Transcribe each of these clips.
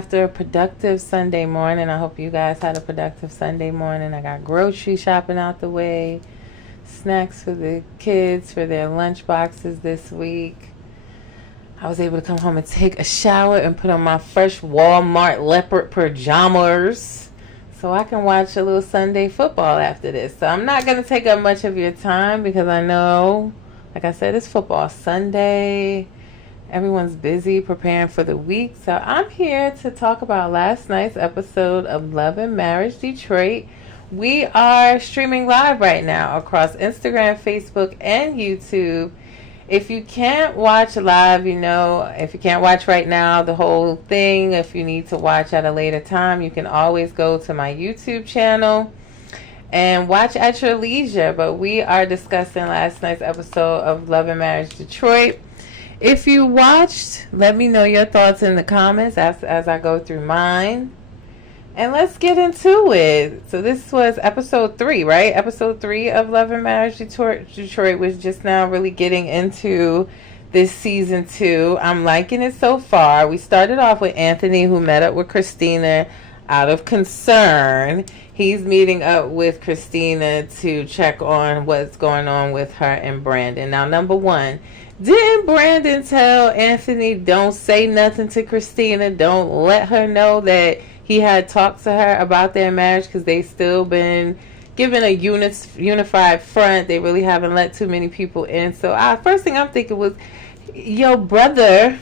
after a productive Sunday morning. I hope you guys had a productive Sunday morning. I got grocery shopping out the way, snacks for the kids for their lunch boxes this week. I was able to come home and take a shower and put on my fresh Walmart leopard pajamas so I can watch a little Sunday football after this. So I'm not going to take up much of your time because I know, like I said, it's football Sunday. Everyone's busy preparing for the week. So I'm here to talk about last night's episode of Love and Marriage Detroit. We are streaming live right now across Instagram, Facebook, and YouTube. If you can't watch live, if you can't watch right now, the whole thing, if you need to watch at a later time, you can always go to my YouTube channel and watch at your leisure. But we are discussing last night's episode of Love and Marriage Detroit. If you watched, let me know your thoughts in the comments as I go through mine. And let's get into it. So this was episode 3, right? Episode 3 of Love and Marriage Detroit was just now really getting into this season 2. I'm liking it so far. We started off with Anthony, who met up with Kristina out of concern. He's meeting up with Kristina to check on what's going on with her and Brandon. Now, number one, didn't Brandon tell Anthony, don't say nothing to Kristina, don't let her know that he had talked to her about their marriage because they still been given a unified front. They really haven't let too many people in. So first thing I'm thinking was, your brother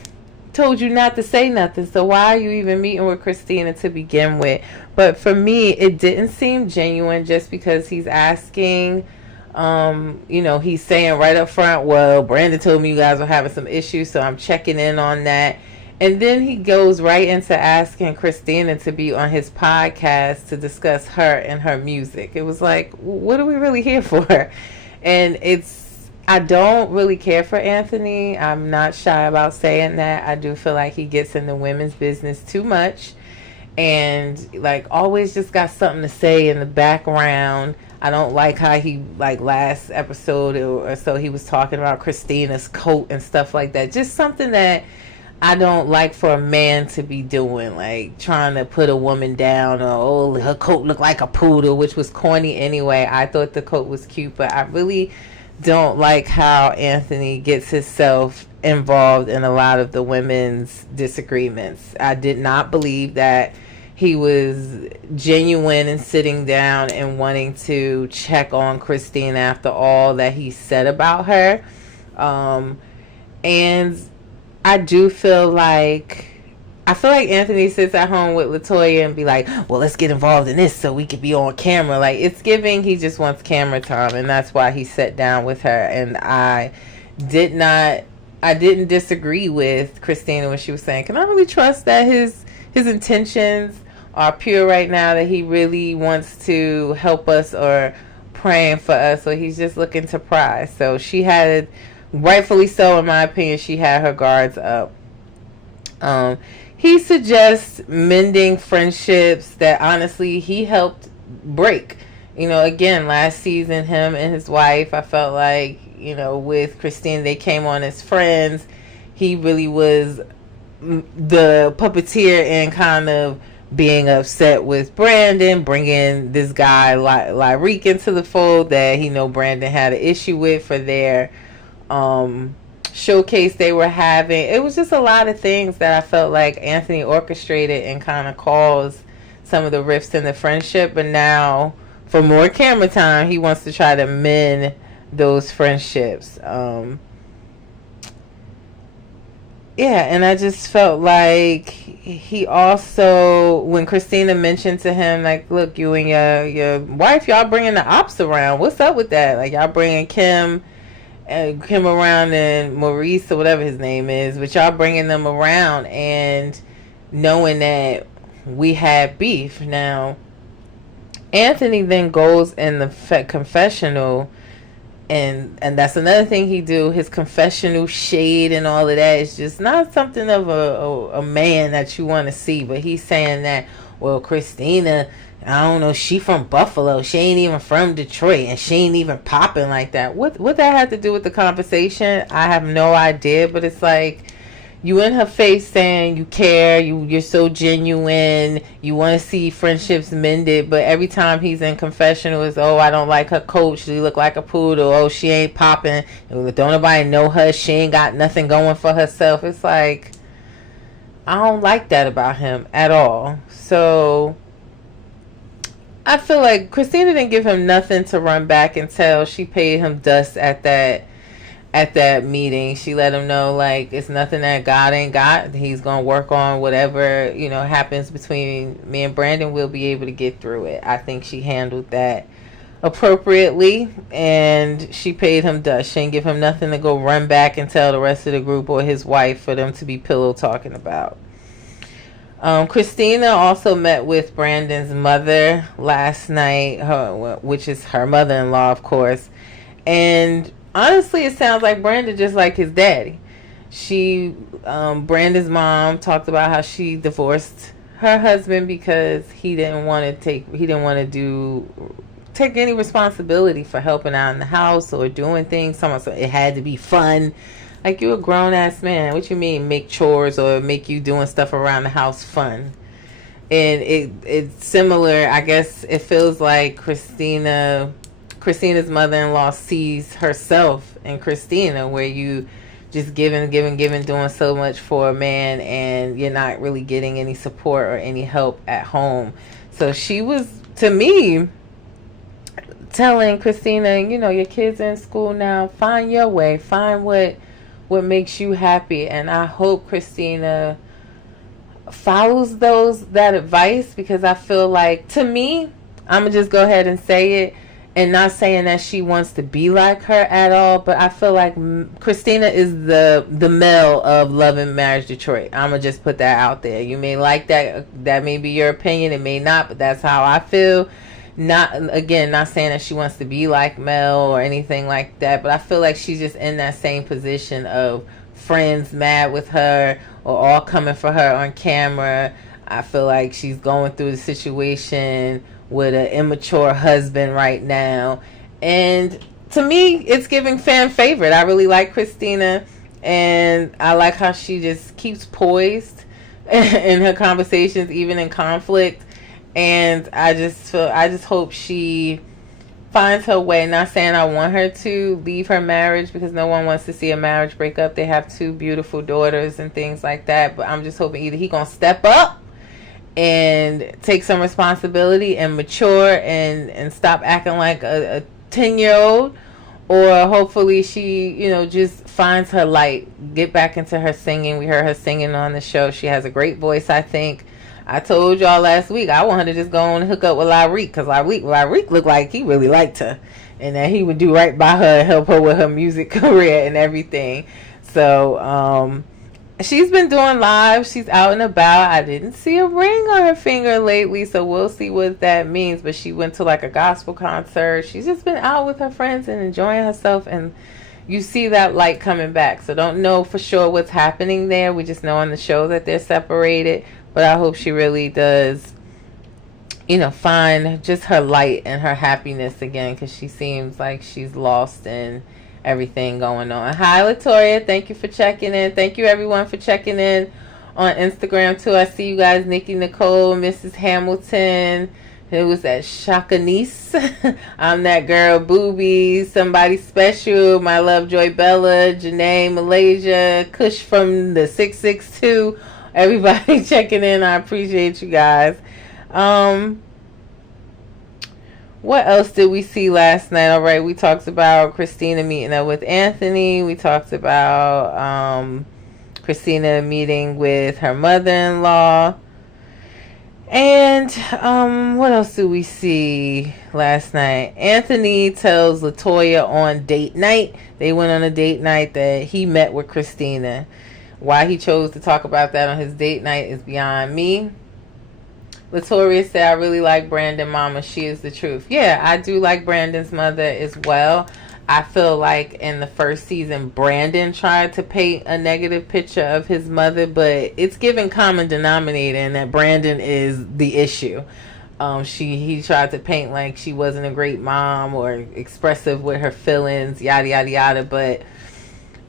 told you not to say nothing. So why are you even meeting with Kristina to begin with? But for me, it didn't seem genuine just because he's asking, he's saying right up front, well, Brandon told me you guys were having some issues, so I'm checking in on that. And then he goes right into asking Kristina to be on his podcast to discuss her and her music. It was like, what are we really here for? And I don't really care for Anthony. I'm not shy about saying that. I do feel like he gets into women's business too much. And always just got something to say in the background. I don't like how he, last episode or so, he was talking about Christina's coat and stuff like that. Just something that I don't like for a man to be doing, trying to put a woman down, or her coat looked like a poodle, which was corny anyway. I thought the coat was cute, but I really don't like how Anthony gets himself involved in a lot of the women's disagreements. I did not believe that he was genuine in sitting down and wanting to check on Kristina after all that he said about her. And I do feel like Anthony sits at home with LaToya and be like, well, let's get involved in this so we could be on camera. It's giving he just wants camera time, and that's why he sat down with her. And I didn't disagree with Kristina when she was saying, can I really trust that his intentions are pure right now, that he really wants to help us or praying for us, or he's just looking to pry. So she had, rightfully so in my opinion, she had her guards up. He suggests mending friendships that honestly he helped break. Again, last season, him and his wife, I felt like, with Kristina, they came on as friends. He really was the puppeteer in kind of being upset with Brandon, bringing this guy Lyrique into the fold that Brandon had an issue with for their showcase they were having. It was just a lot of things that I felt like Anthony orchestrated and kind of caused some of the rifts in the friendship. But now, for more camera time, he wants to try to mend those friendships. And I just felt like he also, when Kristina mentioned to him, look, you and your wife, y'all bringing the ops around. What's up with that? Y'all bringing Kim around, and Maurice or whatever his name is, but y'all bringing them around and knowing that we had beef. Now, Anthony then goes in the confessional, and that's another thing he do. His confessional shade and all of that is just not something of a man that you want to see. But he's saying that, well, Kristina, I don't know, she from Buffalo, she ain't even from Detroit, and she ain't even popping like that. What that had to do with the conversation, I have no idea. But it's like, you in her face saying you care, you're so genuine, you want to see friendships mended, but every time he's in confessional is, oh, I don't like her coat, she look like a poodle, oh, she ain't popping, don't nobody know her, she ain't got nothing going for herself. It's like, I don't like that about him at all. So I feel like Kristina didn't give him nothing to run back and tell. She paid him dust at that meeting. She let him know, like, it's nothing that God ain't got. He's gonna work on whatever, happens between me and Brandon. We'll be able to get through it. I think she handled that appropriately, and she paid him dust. She didn't give him nothing to go run back and tell the rest of the group or his wife for them to be pillow talking about. Kristina also met with Brandon's mother last night, which is her mother-in-law, of course. And honestly, it sounds like Brandon just like his daddy. Brandon's mom talked about how she divorced her husband because he didn't want to take any responsibility for helping out in the house or doing things. So it had to be fun. Like, you're a grown-ass man. What you mean make chores or make you doing stuff around the house fun? And it's similar. I guess it feels like Kristina's mother-in-law sees herself in Kristina, where you just giving, doing so much for a man, and you're not really getting any support or any help at home. So she was, to me, telling Kristina, your kids are in school now. Find your way. Find what makes you happy. And I hope Kristina follows that advice, because I feel like, to me, I'm gonna just go ahead and say it, and not saying that she wants to be like her at all, but I feel like Kristina is the Mel of Love and Marriage Detroit. I'm gonna just put that out there. You may like that may be your opinion, it may not, but that's how I feel. Not saying that she wants to be like Mel or anything like that, but I feel like she's just in that same position of friends mad with her or all coming for her on camera. I feel like she's going through the situation with an immature husband right now. And to me, it's giving fan favorite. I really like Kristina, and I like how she just keeps poised in her conversations, even in conflict. And I just hope she finds her way. Not saying I want her to leave her marriage, because no one wants to see a marriage break up. They have 2 beautiful daughters and things like that. But I'm just hoping either he gonna step up and take some responsibility and mature and stop acting like a 10-year-old, or hopefully she, just finds her light, get back into her singing. We heard her singing on the show. She has a great voice, I think. I told y'all last week I want her to just go on and hook up with Lyrique, because Lyrique looked like he really liked her, and that he would do right by her and help her with her music career and everything. So she's been doing live. She's out and about. I didn't see a ring on her finger lately, so we'll see what that means. But she went to like a gospel concert. She's just been out with her friends and enjoying herself, and you see that light coming back. So don't know for sure what's happening there. We just know on the show that they're separated. But I hope she really does, find just her light and her happiness again, because she seems like she's lost in everything going on. Hi, Latoya. Thank you for checking in. Thank you, everyone, for checking in on Instagram, too. I see you guys. Nikki Nicole, Mrs. Hamilton. It was at Shakanice. I'm that girl, Booby, Somebody Special, My Love, Joy Bella, Janae, Malaysia, Kush from the 662. Everybody checking in. I appreciate you guys. What else did we see last night? All right, we talked about Kristina meeting up with Anthony. We talked about Kristina meeting with her mother-in-law. And what else do we see last night? Anthony tells Latoya on date night. They went on a date night that he met with Kristina. Why he chose to talk about that on his date night is beyond me. Latoya said, I really like Brandon, Mama. She is the truth. Yeah, I do like Brandon's mother as well. I feel like in the first season, Brandon tried to paint a negative picture of his mother, but it's given common denominator in that Brandon is the issue. He tried to paint like she wasn't a great mom or expressive with her feelings, yada, yada, yada. But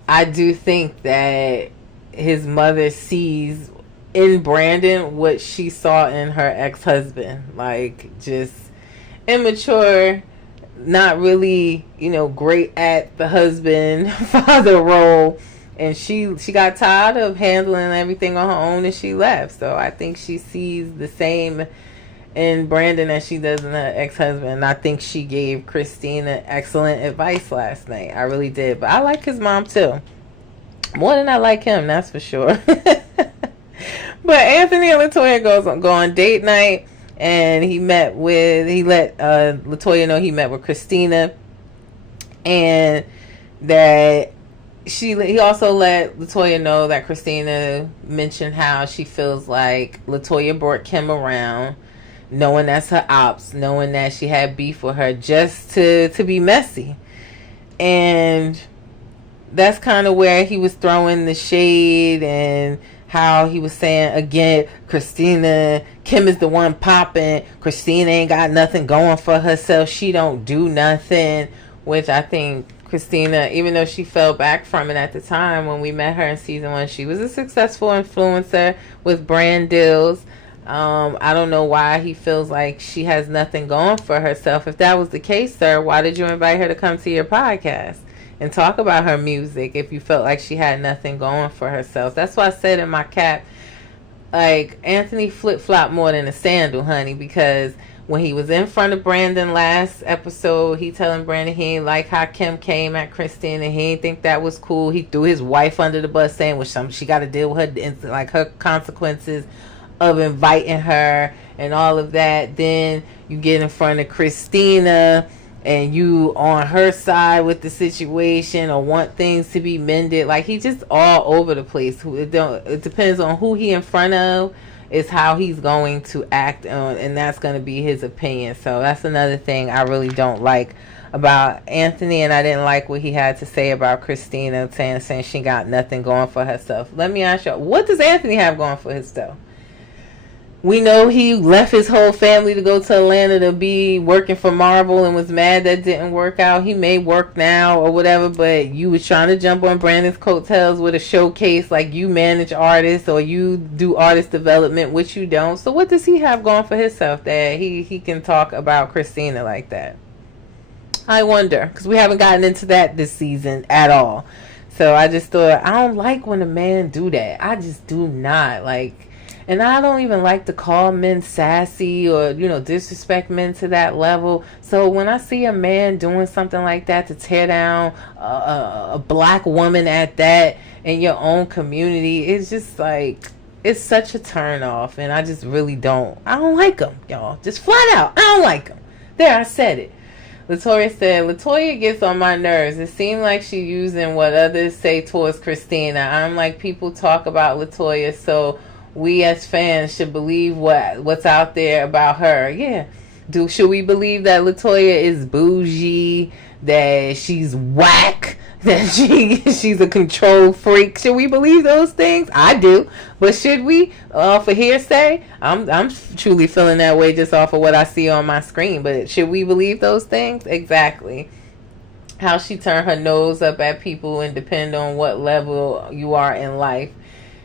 I do think that his mother sees in Brandon what she saw in her ex-husband. Like, just immature, not really, great at the husband father role. And she got tired of handling everything on her own and she left. So I think she sees the same in Brandon as she does in her ex-husband. And I think she gave Kristina excellent advice last night. I really did. But I like his mom too. More than I like him, that's for sure. But Anthony and Latoya go on date night. And he let Latoya know he met with Kristina. And that he also let Latoya know that Kristina mentioned how she feels like Latoya brought Kim around, knowing that's her ops, knowing that she had beef with her just to be messy. And that's kind of where he was throwing the shade and how he was saying, again, Kim is the one popping. Kristina ain't got nothing going for herself. She don't do nothing, which I think Kristina, even though she fell back from it at the time when we met her in season 1, she was a successful influencer with brand deals. I don't know why he feels like she has nothing going for herself. If that was the case, sir, why did you invite her to come to your podcast and talk about her music if you felt like she had nothing going for herself? That's why I said in my cap, like, Anthony flip-flopped more than a sandal, honey, because when he was in front of Brandon last episode, he telling Brandon he ain't like how Kim came at Kristina and he ain't think that was cool. He threw his wife under the bus saying, well, she got to deal with her consequences of inviting her and all of that. Then you get in front of Kristina and you on her side with the situation or want things to be mended. Like, he just all over the place. It depends on who he in front of is how he's going to act on, and that's going to be his opinion. So that's another thing I really don't like about Anthony, and I didn't like what he had to say about Kristina, saying she got nothing going for herself. Let me ask you, what does Anthony have going for himself? We know he left his whole family to go to Atlanta to be working for Marvel and was mad that didn't work out. He may work now or whatever, but you was trying to jump on Brandon's coattails with a showcase like you manage artists or you do artist development, which you don't. So what does he have going for himself that he can talk about Kristina like that? I wonder, because we haven't gotten into that this season at all. So I just thought, I don't like when a man do that. I just do not like. And I don't even like to call men sassy or, disrespect men to that level. So when I see a man doing something like that to tear down a black woman at that in your own community, it's just like, it's such a turn off. And I just really I don't like them, y'all. Just flat out, I don't like them. There, I said it. Latoya said, Latoya gets on my nerves. It seems like she's using what others say towards Kristina. I'm like, people talk about Latoya, so we as fans should believe what's out there about her. Yeah. Should we believe that Latoya is bougie, that she's whack, that she's a control freak? Should we believe those things? I do. But should we? For hearsay? I'm truly feeling that way just off of what I see on my screen. But should we believe those things? Exactly. How she turned her nose up at people and depend on what level you are in life.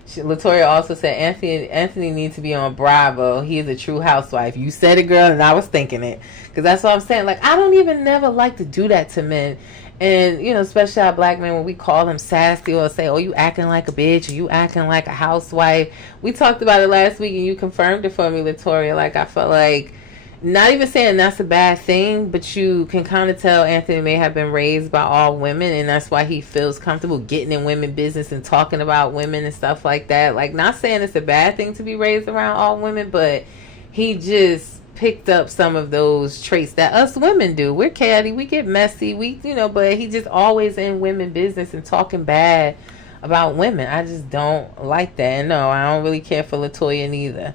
Latoya also said Anthony needs to be on Bravo. He is a true housewife. You said it, girl, and I was thinking it. Because that's what I'm saying. Like, I don't even never like to do that to men. And, especially our black men, when we call them sassy or say, oh, you acting like a bitch, or you acting like a housewife. We talked about it last week, and you confirmed it for me, Latoya. Like, I felt like, not even saying that's a bad thing, but you can kind of tell Anthony may have been raised by all women, and that's why he feels comfortable getting in women business and talking about women and stuff like that. Like, not saying it's a bad thing to be raised around all women, but he just picked up some of those traits that us women do. We're catty, we get messy, but he just always in women business and talking bad about women. I just don't like that. And no, I don't really care for Latoya neither.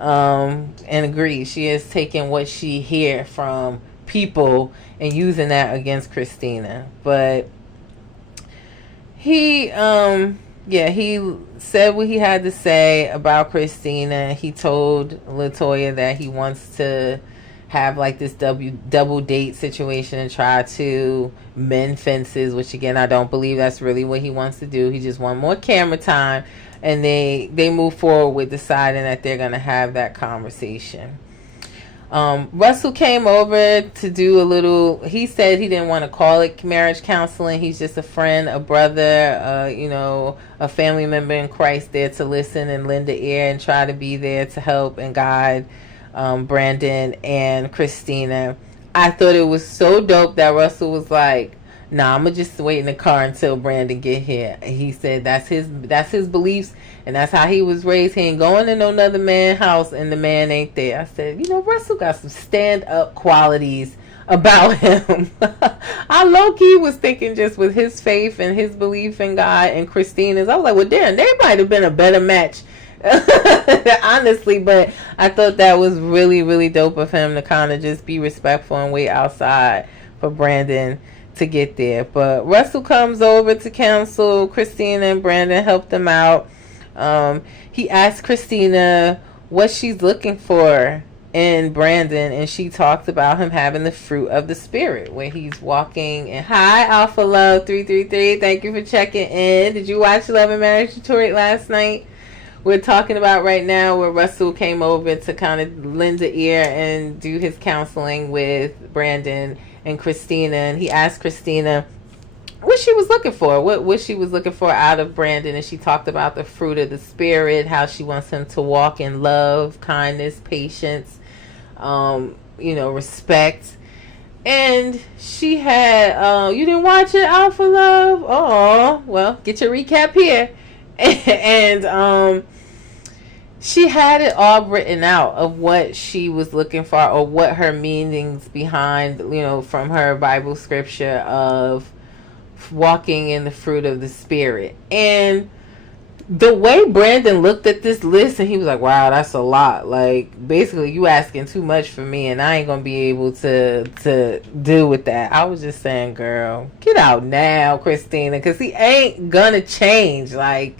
And agree, she is taking what she hear from people and using that against Kristina. But he said what he had to say about Kristina. He told Latoya that he wants to have like this double date situation and try to mend fences, which again, I don't believe that's really what he wants to do. He just wants more camera time, and they move forward with deciding that they're going to have that conversation. Russell came over to do a little, he said he didn't want to call it marriage counseling. He's just a friend, a brother, a family member in Christ, there to listen and lend an ear and try to be there to help and guide Brandon and Kristina. I thought it was so dope that Russell was like, nah, I'm gonna just wait in the car until Brandon get here. He said that's his beliefs, and that's how he was raised. He ain't going to no another man's house and the man ain't there. I said, Russell got some stand-up qualities about him. I low-key was thinking, just with his faith and his belief in God and Christina's, I was like, well, damn, they might have been a better match. Honestly, but I thought that was really, really dope of him to kind of just be respectful and wait outside for Brandon to get there. But Russell comes over to counsel Kristina, and Brandon helped them out. He asked Kristina what she's looking for in Brandon, and she talked about him having the fruit of the spirit where he's walking. And hi, Alpha Love 333, thank you for checking in. Did you watch Love and Marriage Detroit last night? We're talking about right now where Russell came over to kind of lend an ear and do his counseling with Brandon and Kristina, and he asked Kristina what she was looking for, what she was looking for out of Brandon, and she talked about the fruit of the spirit, how she wants him to walk in love, kindness, patience, respect. And she had, you didn't watch it, Alpha Love? Oh, well, get your recap here. And she had it all written out of what she was looking for, or what her meanings behind, from her Bible scripture of walking in the fruit of the spirit. And the way Brandon looked at this list, and he was like, wow, that's a lot. Like, basically, you asking too much for me, and I ain't gonna be able to deal with that. I was just saying, girl, get out now, Kristina, because he ain't gonna change. Like,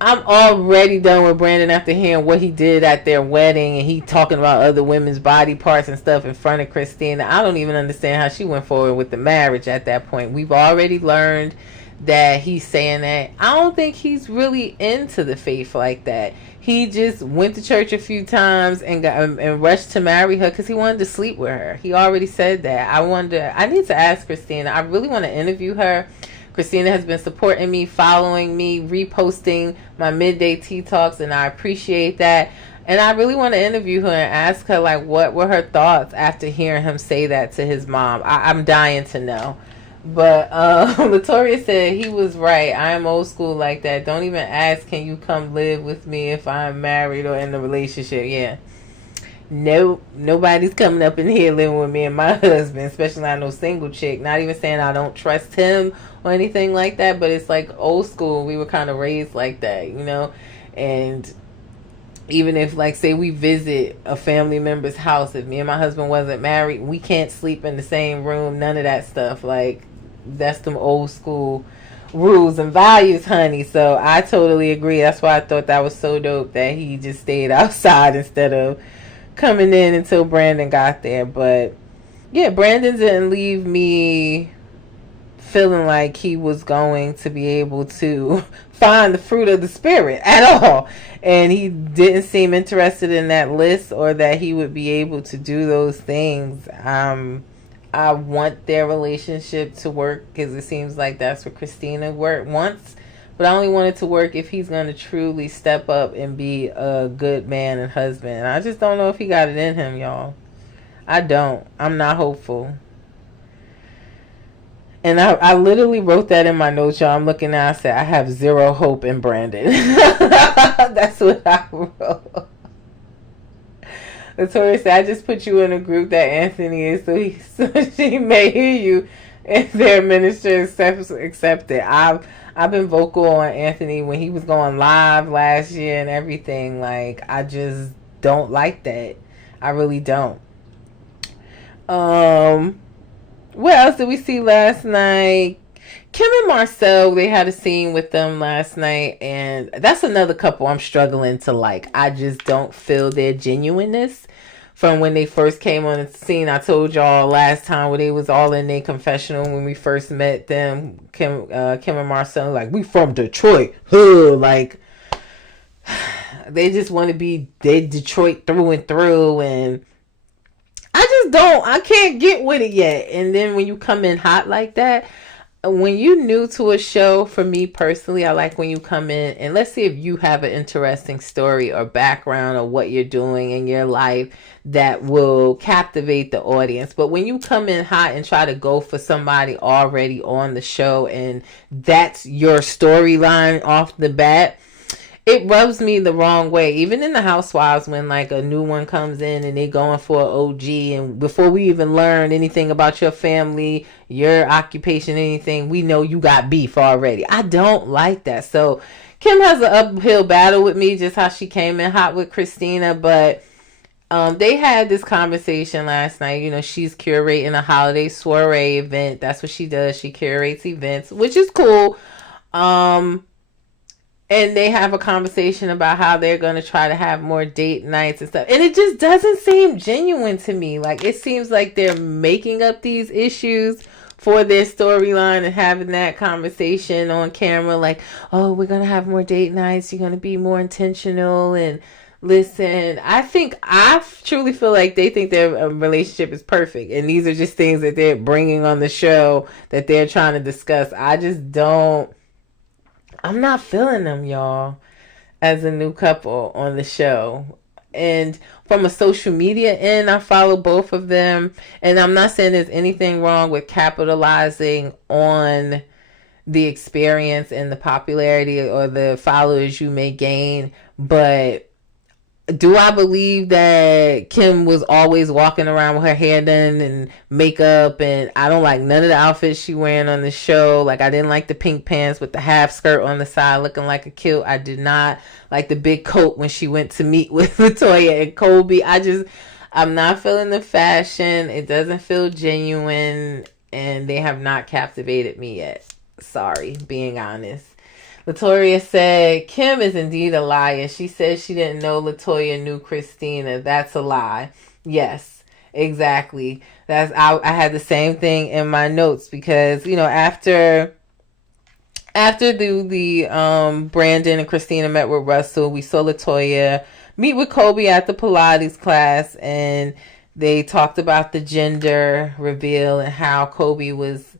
I'm already done with Brandon after hearing what he did at their wedding, and he talking about other women's body parts and stuff in front of Kristina. I don't even understand how she went forward with the marriage at that point. We've already learned that he's saying that. I don't think he's really into the faith like that. He just went to church a few times and rushed to marry her because he wanted to sleep with her. He already said that. I need to ask Kristina. I really want to interview her. Kristina has been supporting me, following me, reposting my midday tea talks, and I appreciate that. And I really want to interview her and ask her, like, what were her thoughts after hearing him say that to his mom. I'm dying to know. But Latoria said he was right. I am old school like that. Don't even ask, can you come live with me if I'm married or in a relationship? Yeah. Nope, nobody's coming up in here living with me and my husband, especially not no single chick. Not even saying I don't trust him or anything like that, but it's like old school. We were kind of raised like that, and even if, like, say we visit a family member's house, if me and my husband wasn't married, we can't sleep in the same room, none of that stuff. Like, that's them old school rules and values, honey. So I totally agree. That's why I thought that was so dope that he just stayed outside instead of coming in until Brandon got there. But yeah, Brandon didn't leave me feeling like he was going to be able to find the fruit of the spirit at all, and he didn't seem interested in that list or that he would be able to do those things. I want their relationship to work because it seems like that's what Kristina wants. But I only want it to work if he's going to truly step up and be a good man and husband. And I just don't know if he got it in him, y'all. I don't. I'm not hopeful. And I literally wrote that in my notes, y'all. I'm looking now. I said, I have zero hope in Brandon. That's what I wrote. Latoya said, I just put you in a group that Anthony is, so she may hear you and their minister accept it. I've been vocal on Anthony when he was going live last year and everything. Like, I just don't like that. I really don't. What else did we see last night? Kim and Marcel, they had a scene with them last night, and that's another couple I'm struggling to like. I just don't feel their genuineness. from when they first came on the scene. I told y'all last time when they was all in their confessional when we first met them, Kim and Marcel, like, we from Detroit. Like, they just want to be Detroit through and through, and I can't get with it yet. And then when you come in hot like that, when you new to a show, for me personally, I like when you come in and let's see if you have an interesting story or background or what you're doing in your life that will captivate the audience. But when you come in hot and try to go for somebody already on the show and that's your storyline off the bat, it rubs me the wrong way. Even in the Housewives, when like a new one comes in and they going for an OG, and before we even learn anything about your family, your occupation, anything, we know you got beef already. I don't like that. So Kim has an uphill battle with me, just how she came in hot with Kristina. But they had this conversation last night. You know, she's curating a holiday soiree event. That's what she does. She curates events, which is cool. And they have a conversation about how they're going to try to have more date nights and stuff. And it just doesn't seem genuine to me. Like, it seems like they're making up these issues for their storyline and having that conversation on camera. Like, oh, we're going to have more date nights. You're going to be more intentional. And listen, I truly feel like they think their relationship is perfect. And these are just things that they're bringing on the show that they're trying to discuss. I'm not feeling them, y'all, as a new couple on the show. And from a social media end, I follow both of them. And I'm not saying there's anything wrong with capitalizing on the experience and the popularity or the followers you may gain. But do I believe that Kim was always walking around with her hair done and makeup, and I don't like none of the outfits she wearing on the show. Like, I didn't like the pink pants with the half skirt on the side looking like a kilt. I did not like the big coat when she went to meet with Latoya and Colby. I'm not feeling the fashion. It doesn't feel genuine, and they have not captivated me yet. Sorry, being honest. Latoya said, Kim is indeed a liar. She said she didn't know Latoya knew Kristina. That's a lie. Yes, exactly. I had the same thing in my notes because, you know, after the Brandon and Kristina met with Russell, we saw Latoya meet with Colby at the Pilates class, and they talked about the gender reveal and how Colby was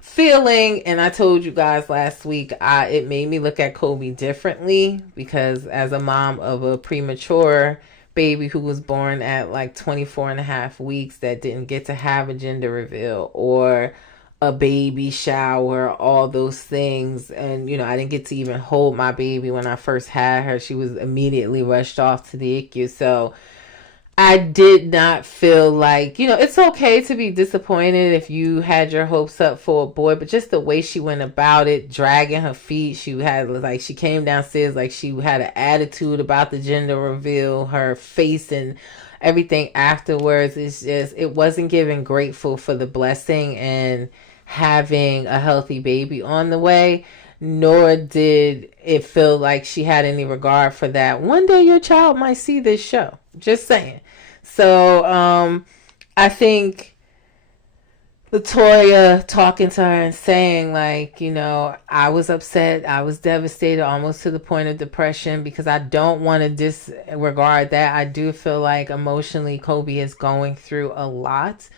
feeling. And I told you guys last week, it made me look at Colby differently, because as a mom of a premature baby who was born at like 24 and a half weeks that didn't get to have a gender reveal or a baby shower, all those things. And, you know, I didn't get to even hold my baby when I first had her. She was immediately rushed off to the ICU. So I did not feel like, you know, it's okay to be disappointed if you had your hopes up for a boy, but just the way she went about it, dragging her feet, she came downstairs like she had an attitude about the gender reveal, her face and everything afterwards. It wasn't giving grateful for the blessing and having a healthy baby on the way, nor did it feel like she had any regard for that. One day your child might see this show. Just saying. So I think Latoya talking to her and saying, like, you know, I was upset, I was devastated, almost to the point of depression, because I don't want to disregard that. I do feel like emotionally Colby is going through a lot,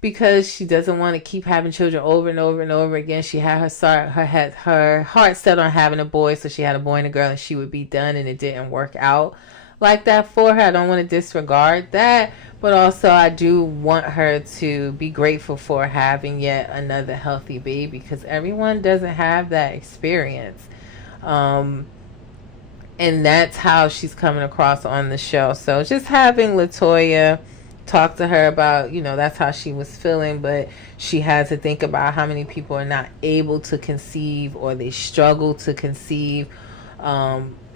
because she doesn't want to keep having children over and over and over again. She had her heart set on having a boy, so she had a boy and a girl and she would be done, and it didn't work out like that for her. I don't want to disregard that, but also I do want her to be grateful for having yet another healthy baby, because everyone doesn't have that experience. And that's how she's coming across on the show. So just having Latoya talk to her about, you know, that's how she was feeling, but she had to think about how many people are not able to conceive, or they struggle to conceive.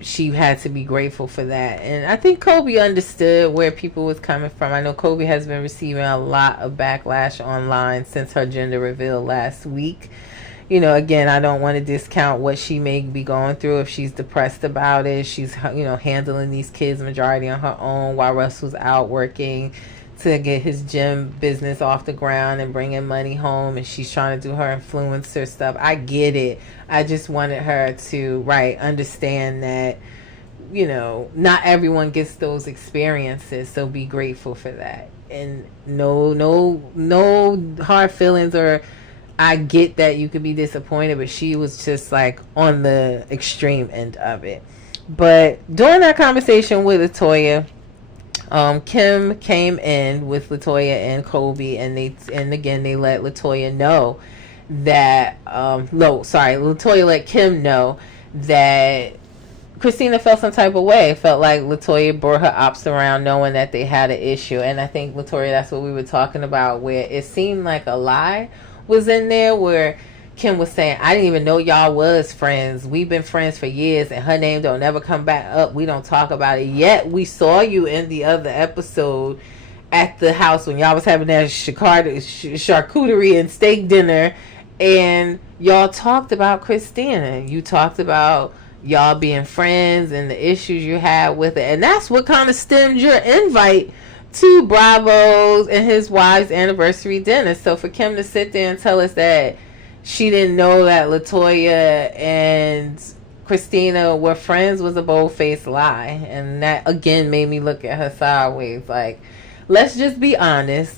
She had to be grateful for that. And I think Colby understood where people was coming from. I know Colby has been receiving a lot of backlash online since her gender reveal last week. again, I don't want to discount what she may be going through. If she's depressed about it, she's, handling these kids majority on her own while Russell's out working to get his gym business off the ground and bringing money home, and she's trying to do her influencer stuff. I get it. I just wanted her to, understand that, not everyone gets those experiences, so be grateful for that. And no hard feelings, or I get that you could be disappointed, but she was just like on the extreme end of it. But during that conversation with LaToya, Kim came in with LaToya and Kobe, and again they let LaToya know that LaToya let Kim know that Kristina felt some type of way. Felt like LaToya brought her ops around knowing that they had an issue. And I think, LaToya, that's what we were talking about, where it seemed like a lie was in there, where Kim was saying, I didn't even know y'all was friends. We've been friends for years, and her name don't never come back up. We don't talk about it. Yet we saw you in the other episode at the house when y'all was having that charcuterie and steak dinner, and y'all talked about Kristina. You talked about y'all being friends and the issues you had with it, and that's what kind of stemmed your invite to Bravo's and his wife's anniversary dinner. So for Kim to sit there and tell us that she didn't know that LaToya and Kristina were friends was a bold-faced lie, and that again made me look at her sideways. Like, let's just be honest.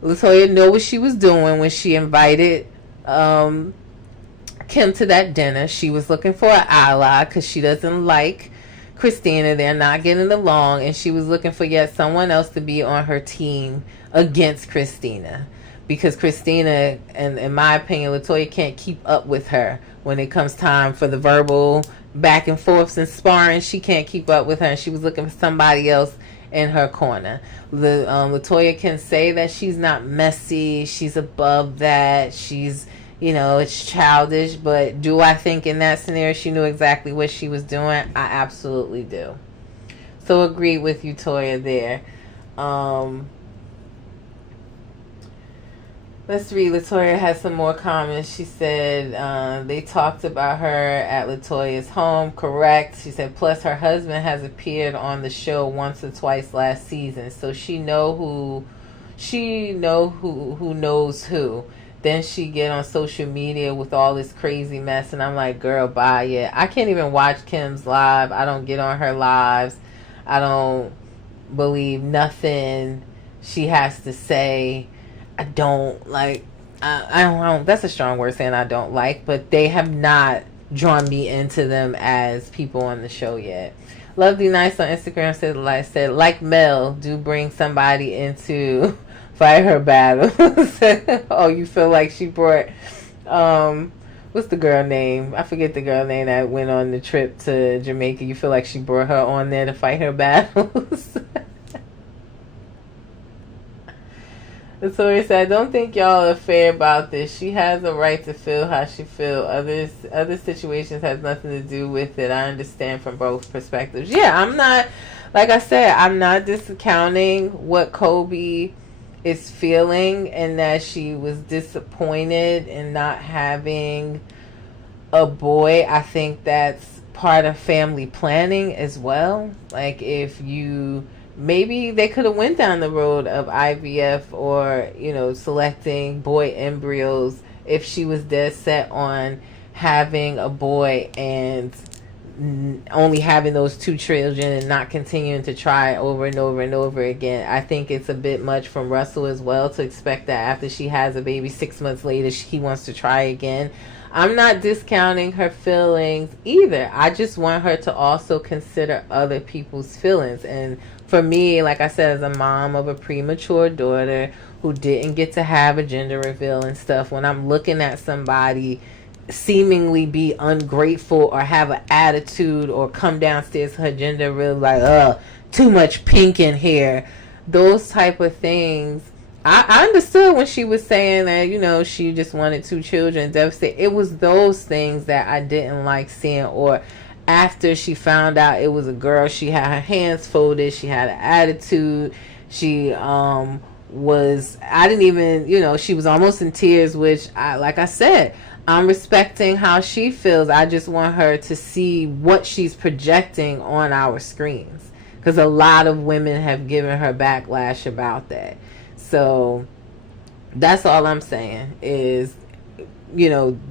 LaToya knew what she was doing when she invited Kim to that dinner. She was looking for an ally because she doesn't like Kristina. They're not getting along, and she was looking for yet someone else to be on her team against Kristina, because Kristina, and in my opinion, LaToya can't keep up with her when it comes time for the verbal back and forths and sparring. She can't keep up with her, and she was looking for somebody else in her corner. LaToya can say that she's not messy, she's above that, she's, it's childish, but do I think in that scenario she knew exactly what she was doing? I absolutely do. So agree with you, Toya, there. Let's read. LaToya has some more comments. She said they talked about her at LaToya's home. Correct. She said, plus her husband has appeared on the show once or twice last season, so she knows who knows who. Then she get on social media with all this crazy mess, and I'm like, girl, bye. Yeah, I can't even watch Kim's live. I don't get on her lives. I don't believe nothing she has to say. I don't like. I don't. That's a strong word, saying I don't like, but they have not drawn me into them as people on the show yet. Lovely Nice on Instagram said like Mel, do bring somebody into fight her battles. Oh, you feel like she brought what's the girl name? I forget the girl name that went on the trip to Jamaica. You feel like she brought her on there to fight her battles. So he said, I don't think y'all are fair about this. She has a right to feel how she feels. Other situations has nothing to do with it. I understand from both perspectives. Yeah, I'm not, like I said, I'm not discounting what Kobe is feeling, and that she was disappointed in not having a boy. I think that's part of family planning as well. Like, if you, maybe they could have went down the road of IVF, or selecting boy embryos, if she was dead set on having a boy and only having those 2 children and not continuing to try over and over and over again. I think it's a bit much from Russell as well to expect that after she has a baby 6 months later he wants to try again. I'm not discounting her feelings either. I just want her to also consider other people's feelings. And for me, like I said, as a mom of a premature daughter who didn't get to have a gender reveal and stuff, when I'm looking at somebody seemingly be ungrateful or have an attitude or come downstairs to her gender reveal like, too much pink in here, those type of things, I understood when she was saying that, she just wanted 2 children, devastated. It was those things that I didn't like seeing. Or after she found out it was a girl, she had her hands folded, she had an attitude, she I didn't even, she was almost in tears, which like I said, I'm respecting how she feels. I just want her to see what she's projecting on our screens, because a lot of women have given her backlash about that. So that's all I'm saying is,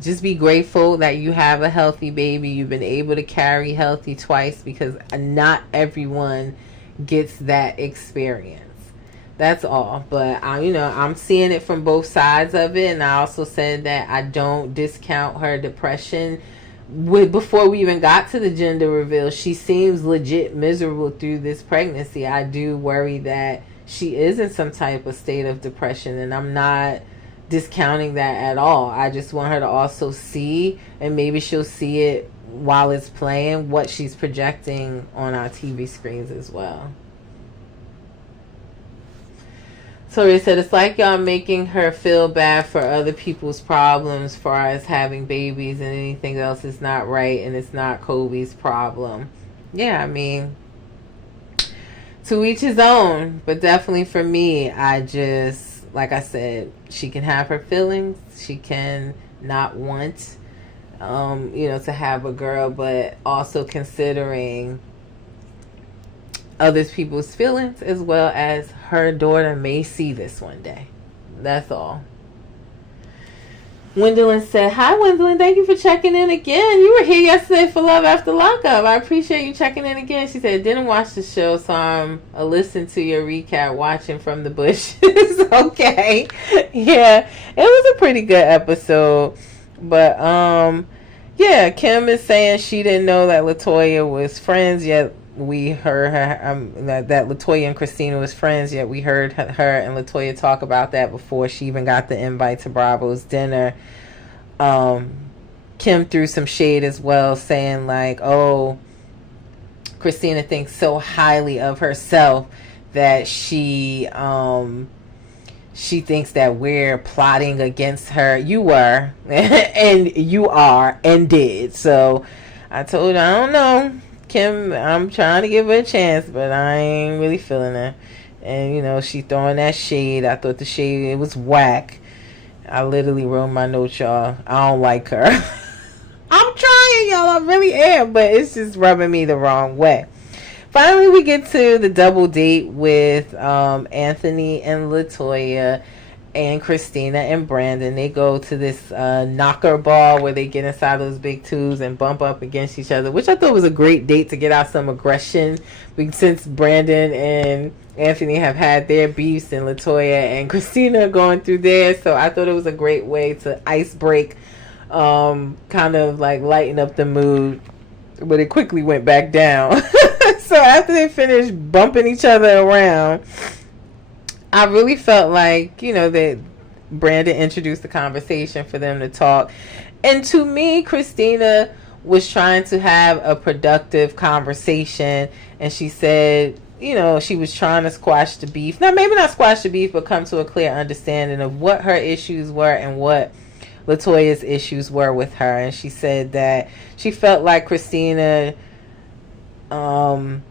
just be grateful that you have a healthy baby. You've been able to carry healthy twice, because not everyone gets that experience. That's all. But I'm seeing it from both sides of it. And I also said that I don't discount her depression. Before we even got to the gender reveal, she seems legit miserable through this pregnancy. I do worry that she is in some type of state of depression, and I'm not discounting that at all. I just want her to also see, and maybe she'll see it while it's playing, what she's projecting on our TV screens as well. Tori said, it's like y'all making her feel bad for other people's problems as far as having babies, and anything else is not right, and it's not Kobe's problem. Yeah, I mean, to each his own. But definitely for me, I just, like I said, she can have her feelings. She can not want, to have a girl, but also considering other people's feelings, as well as her daughter may see this one day. That's all. Gwendolyn said, hi, Gwendolyn. Thank you for checking in again. You were here yesterday for Love After Lockup. I appreciate you checking in again. She said, didn't watch the show, so I'm listen to your recap, watching from the bushes. Okay. Yeah, it was a pretty good episode. But, yeah, Kim is saying she didn't know that LaToya was friends, yet we heard her, that LaToya and Kristina was friends, yet we heard her and LaToya talk about that before she even got the invite to Bravo's dinner. Kim threw some shade as well, saying like, oh, Kristina thinks so highly of herself that she thinks that we're plotting against her. You were, and you are, and did. So I told her, I don't know, Kim, I'm trying to give her a chance, but I ain't really feeling her. And, she throwing that shade. I thought the shade, it was whack. I literally wrote my notes, y'all. I don't like her. I'm trying, y'all. I really am, but it's just rubbing me the wrong way. Finally, we get to the double date with Anthony and LaToya and Kristina and Brandon. They go to this knocker ball where they get inside those big tubes and bump up against each other, which I thought was a great date to get out some aggression, since Brandon and Anthony have had their beefs, and LaToya and Kristina are going through theirs. So I thought it was a great way to ice break, kind of like lighten up the mood, but it quickly went back down. So after they finished bumping each other around, I really felt like, that Brandon introduced the conversation for them to talk. And to me, Kristina was trying to have a productive conversation. And she said, she was trying to squash the beef. Now, maybe not squash the beef, but come to a clear understanding of what her issues were and what LaToya's issues were with her. And she said that she felt like Kristina felt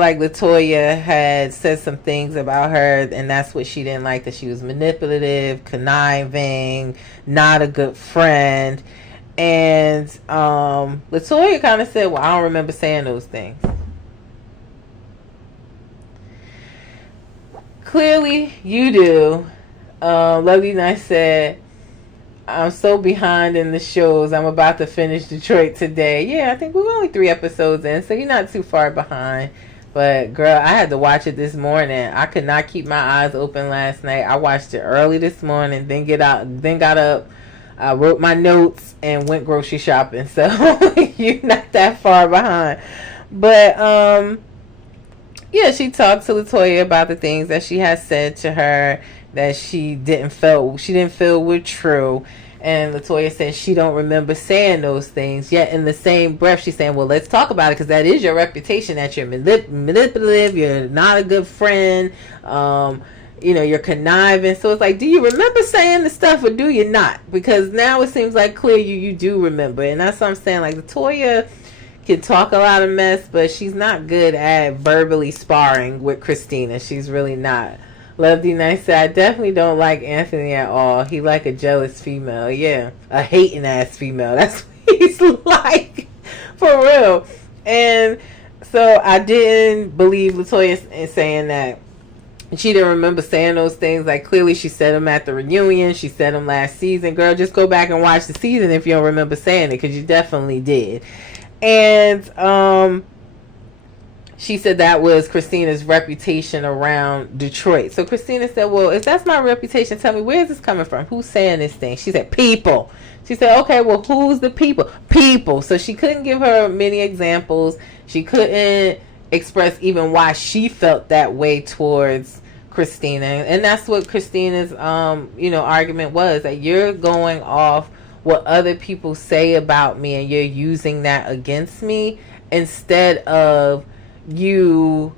like LaToya had said some things about her, and that's what she didn't like, that she was manipulative, conniving, not a good friend. And LaToya kind of said, well, I don't remember saying those things. Clearly, you do. Lovely Nice said, I'm so behind in the shows. I'm about to finish Detroit today. Yeah, I think we're only 3 episodes in, so you're not too far behind. But, girl, I had to watch it this morning. I could not keep my eyes open last night. I watched it early this morning, then got up, I wrote my notes, and went grocery shopping. So, you're not that far behind. But, yeah, she talked to LaToya about the things that she has said to her that she didn't feel were true. And LaToya said she don't remember saying those things. Yet in the same breath, she's saying, well, let's talk about it, because that is your reputation, that you're manipulative, you're not a good friend, you're conniving. So it's like, do you remember saying the stuff, or do you not? Because now it seems like clear you do remember. And that's what I'm saying. Like, LaToya can talk a lot of mess, but she's not good at verbally sparring with Kristina. She's really not. Love D Nice said, I definitely don't like Anthony at all. He like a jealous female. Yeah. A hating ass female. That's what he's like. For real. And so I didn't believe Latoya in saying that she didn't remember saying those things. Like, clearly she said them at the reunion. She said them last season. Girl, just go back and watch the season if you don't remember saying it, because you definitely did. And she said that was Kristina's reputation around Detroit. So Kristina said, well, if that's my reputation, tell me, where is this coming from? Who's saying this thing? She said, people. She said, okay, well, who's the people? People. So she couldn't give her many examples. She couldn't express even why she felt that way towards Kristina. And that's what Kristina's, argument was, that you're going off what other people say about me and you're using that against me instead of you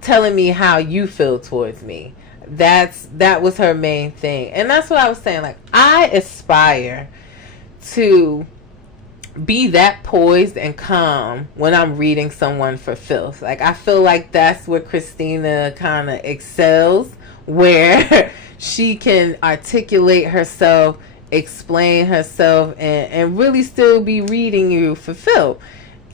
telling me how you feel towards me. That was her main thing. And that's what I was saying. Like, I aspire to be that poised and calm when I'm reading someone for filth. Like, I feel like that's where Kristina kind of excels, where she can articulate herself, explain herself, and really still be reading you for filth.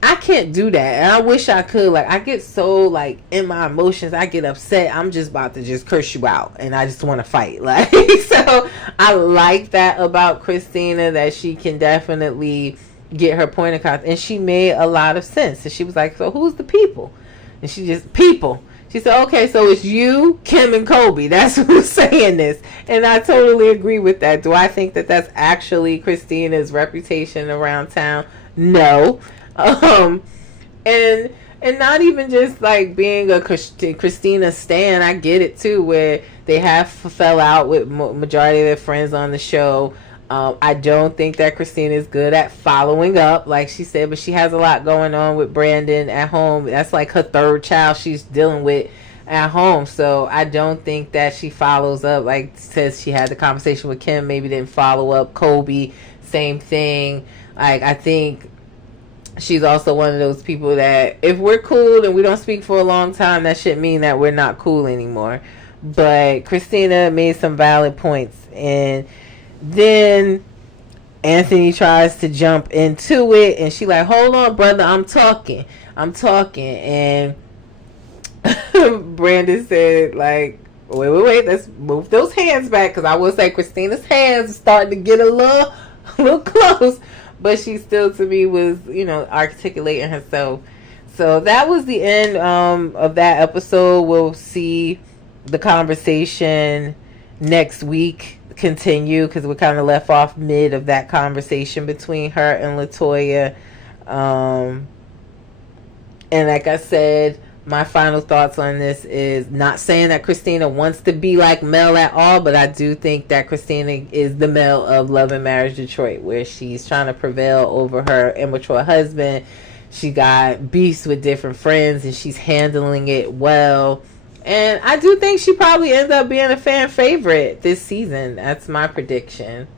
I can't do that, and I wish I could. Like, I get so, like, in my emotions, I get upset, I'm just about to just curse you out, and I just want to fight. Like, so I like that about Kristina, that she can definitely get her point across, and she made a lot of sense. And she was like, so who's the people? And she just, people. She said, okay, so it's you, Kim, and Kobe. That's who's saying this. And I totally agree with that. Do I think that that's actually Kristina's reputation around town? No. And not even just like being a Kristina stan. I get it too, where they have fell out with majority of their friends on the show. I don't think that Kristina is good at following up, like she said, but she has a lot going on with Brandon at home. That's like her third child she's dealing with at home. So I don't think that she follows up. Like, says she had the conversation with Kim, maybe didn't follow up. Kobe, same thing. Like, I think she's also one of those people that if we're cool and we don't speak for a long time, that shouldn't mean that we're not cool anymore. But Kristina made some valid points. And then Anthony tries to jump into it, and she like, hold on, brother, I'm talking. And Brandon said, like, wait, let's move those hands back, because I will say Kristina's hands are starting to get a little close, but she still, to me, was, articulating herself. So that was the end of that episode. We'll see the conversation next week continue, because we kind of left off mid of that conversation between her and Latoya. And like I said, my final thoughts on this is not saying that Kristina wants to be like Mel at all, but I do think that Kristina is the Mel of Love and Marriage Detroit, where she's trying to prevail over her immature husband. She got beefs with different friends, and she's handling it well. And I do think she probably ends up being a fan favorite this season. That's my prediction.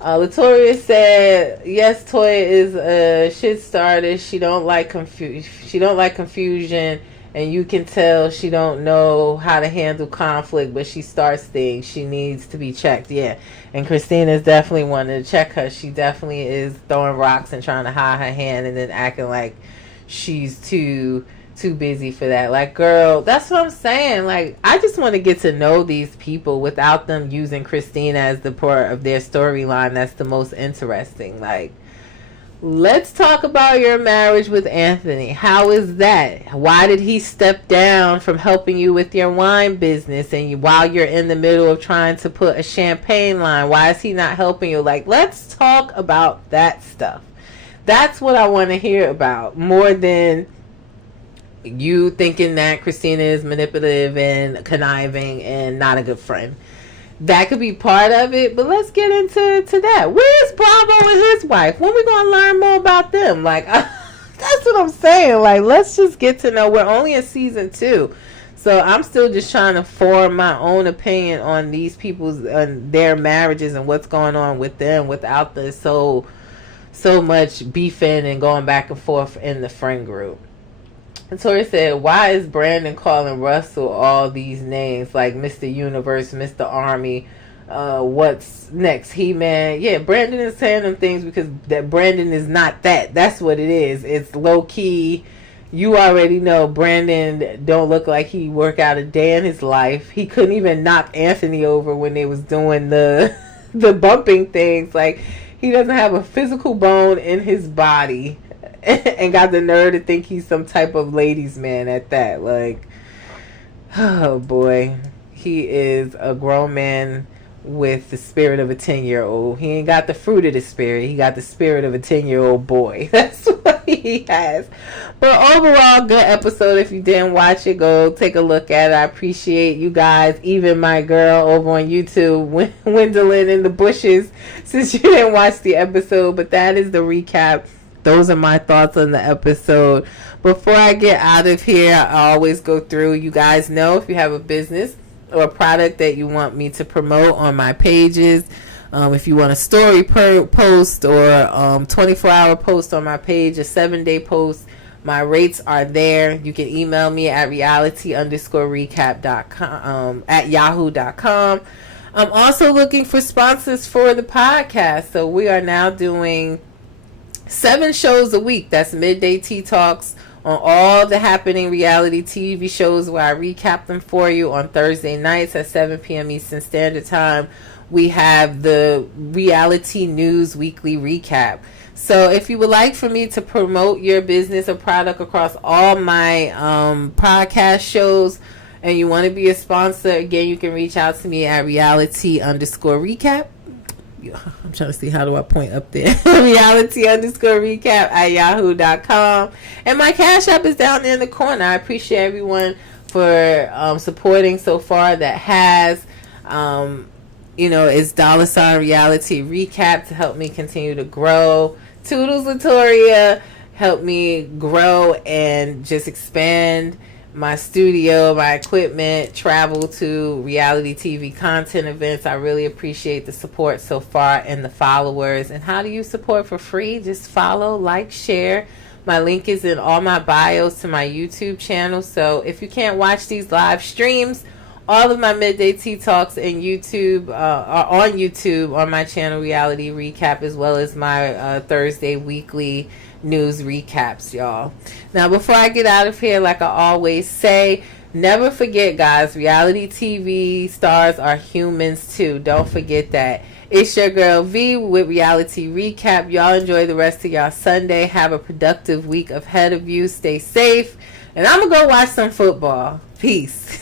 Latoya said, yes, Toya is a shit starter. She don't like confusion, and you can tell she don't know how to handle conflict, but she starts things. She needs to be checked. Yeah. And Kristina's definitely wanting to check her. She definitely is throwing rocks and trying to hide her hand, and then acting like she's too busy for that. Like, girl, that's what I'm saying. Like, I just want to get to know these people without them using Kristina as the part of their storyline that's the most interesting. Like, let's talk about your marriage with Anthony. How is that? Why did he step down from helping you with your wine business, and while you're in the middle of trying to put a champagne line, why is he not helping you? Like, let's talk about that stuff. That's what I want to hear about, more than you thinking that Kristina is manipulative and conniving and not a good friend. That could be part of it, but let's get into that. Where's Bravo and his wife? When we gonna learn more about them? Like, that's what I'm saying. Like, let's just get to know. We're only in season 2, so I'm still just trying to form my own opinion on these people's their marriages and what's going on with them without the so much beefing and going back and forth in the friend group. And Tori said, why is Brandon calling Russell all these names like Mr. Universe, Mr. Army, what's next, He-Man? Yeah, Brandon is saying them things because that Brandon is not that. That's what it is. It's low key. You already know Brandon don't look like he work out a day in his life. He couldn't even knock Anthony over when they was doing the the bumping things. Like, he doesn't have a physical bone in his body and got the nerve to think he's some type of ladies man at that. Like, oh boy, he is a grown man with the spirit of a 10-year-old. He ain't got the fruit of the spirit. He got the spirit of a 10-year-old boy. That's what he has. But overall, good episode. If you didn't watch it, go take a look at it. I appreciate you guys, even my girl over on YouTube, Gwendolyn in the bushes, since you didn't watch the episode. But that is the recap. Those are my thoughts on the episode. Before I get out of here, I always go through, you guys know, if you have a business or a product that you want me to promote on my pages, if you want a story post or 24-hour post on my page, a 7-day post, my rates are there. You can email me at reality_recap.com at yahoo.com. I'm also looking for sponsors for the podcast. So we are now doing 7 shows a week. That's Midday Tea Talks on all the happening reality TV shows where I recap them for you on Thursday nights at 7 p.m. Eastern Standard Time. We have the Reality News Weekly Recap. So if you would like for me to promote your business or product across all my podcast shows and you want to be a sponsor, again, you can reach out to me at reality_recap. I'm trying to see, how do I point up there? reality_recap at yahoo.com. And my Cash App is down there in the corner. I appreciate everyone for supporting so far that has. It's $ Reality Recap to help me continue to grow. Toodles Latoria, help me grow and just expand my studio, my equipment, travel to reality TV content events. I really appreciate the support so far and the followers. And how do you support for free? Just follow, like, share. My link is in all my bios to my YouTube channel. So if you can't watch these live streams, all of my Midday Tea Talks and YouTube are on YouTube on my channel Reality Recap, as well as my Thursday weekly news recaps, y'all. Now, before I get out of here, like I always say, never forget, guys, reality TV stars are humans too. Don't forget that. It's your girl V with Reality Recap. Y'all enjoy the rest of y'all Sunday. Have a productive week ahead of you. Stay safe. And I'm going to go watch some football. Peace.